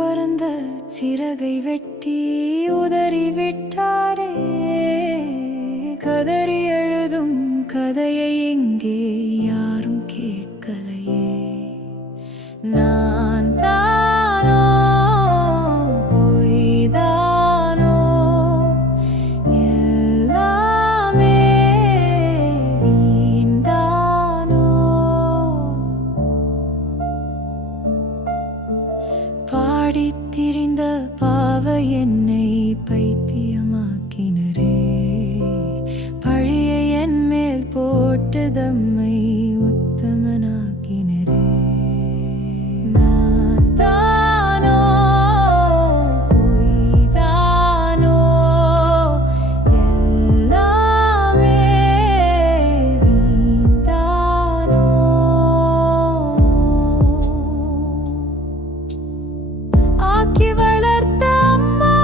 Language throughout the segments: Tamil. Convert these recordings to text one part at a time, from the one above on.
பறந்த சிறகை வெட்டி உதறி விட்டாரே. கதறி எழுதும் கதையை இங்கே யாரும் கேட்கலையே. நான் தானோ பொய்தானோ எல்லாமே வீண்தானோ. பாடித் திரிந்த பாவை என்னை பைத்தியமாக்கினரே. பழிய என் மேல் போட்டு தம்மை உத்தமனாக்கினரே. நான் தானோ பொய்தானோ எல்லாமே வீண்தானோ. ஆக்கி வளர்த்த அம்மா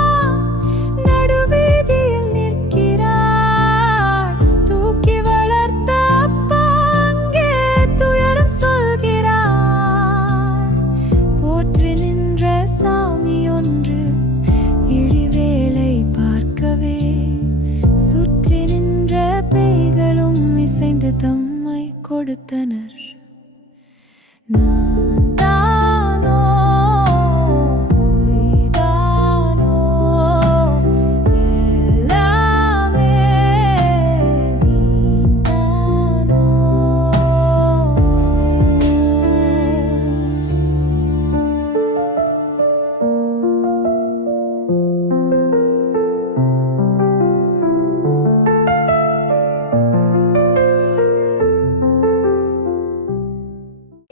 நடுவீதியில் நிற்கிறாள். தூக்கி வளர்த்த அப்பா அங்கே துயரம் சொல்கிறார். போற்றி நின்ற சாமி ஒன்று இழிவேலை பார்க்கவே சுற்றி நின்ற பேய்களும் இசைந்து தம்மை கொடுத்தனர். நான் தானோ பொய்தானோ எல்லாமே வீண்தானோ.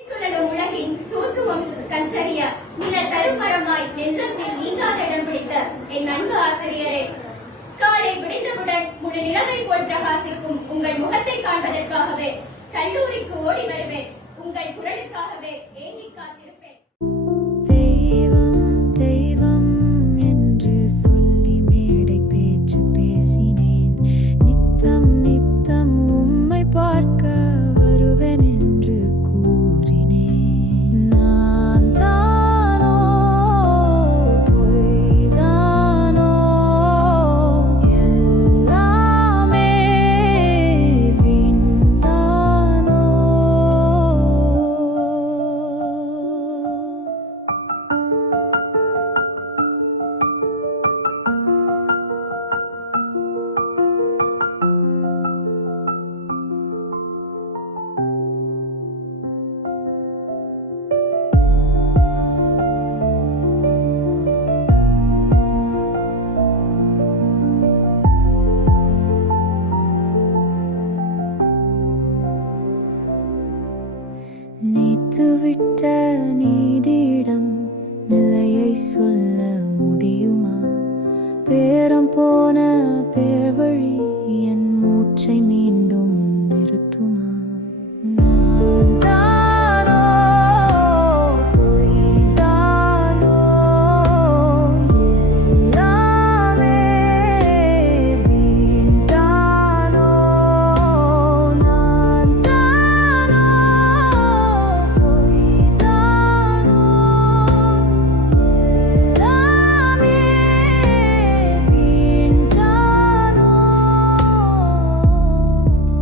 சுழலும் உலகின் சூட்சுமம் கற்றறிய நில தருமரமாய் நெஞ்சத்தில் நீங்காத இடம் பிடித்த என் அன்பு ஆசிரியரே, காலை விடிந்தவுடன் முழு நிலவை போல் பிரகாசிக்கும் உங்கள் முகத்தை காண்பதற்காகவே கல்லூரிக்கு ஓடி வருவேன். உங்கள் குரலுக்காகவே ஏங்கி காத்திருப்பேன். தெய்வம் தெய்வம் என்று சொல்லி மேடை பேச்சு பேசினேன். நித்தம் நித்தம் உம்மை பார்க்க வருவேன் என்று கூறினேன். நான் தானோ பொய்தானோ எல்லாமே வீண்தானோ. நீத்துவிட்ட நீதியிடம் நிலையை சொல்ல முடியுமா? பேரம் போன